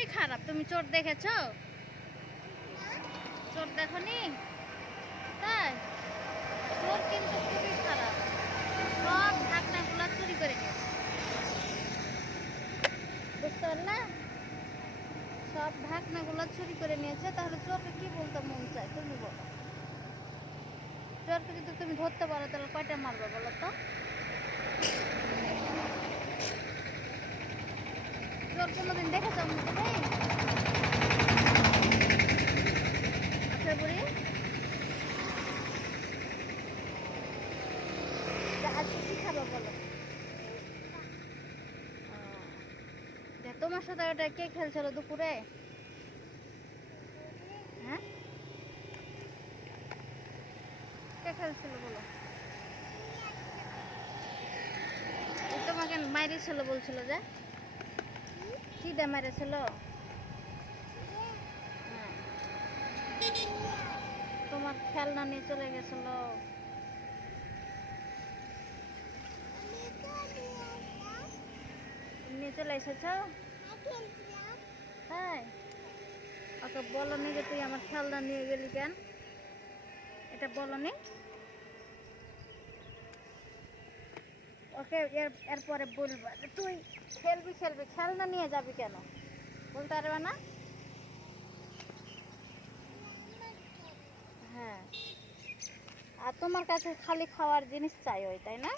খুবই খারাপ। তুমি চোর দেখেছো? চোর দেখনি? তাই চোর কিন্তু খুবই খারাপ। সব ঢাকনাগুলো চুরি করে নিয়েছে, বুঝতে পারলে? সব ঢাকনাগুলো চুরি করে নিয়েছে। তাহলে চোরকে কি বলতে মন চায় তুমি বলো? চোরকে যদি তুমি ধরতে পারো তাহলে কয়টা মারবে বলো তো? চোর কোনোদিন দেখেছো তুমি? আচ্ছা বুড়ি, আজকে কি খাবো বলো? তোমার সাথে ওটা কে খেলছিল দুপুরে? হ্যাঁ, কে খেলছিল বলো? তোমাকে মাইরেছিল বলছিল যে, কি দিয়ে মাইরেছিল? হ্যাঁ, তোমার খেলনা নিয়ে চলে গেছিল। নিয়ে চলে এসেছ? হ্যাঁ, ওকে বলনি যে তুই আমার খেলনা নিয়ে গেলি কেন? এটা বলনি? ওকে এরপরে বলবা যে তুই খেলবি খেলবি, খেলনা নিয়ে যাবি কেন? বলতে পারবে না? হ্যাঁ, আর তোমার কাছে খালি খাওয়ার জিনিস চাই ওই, তাই না?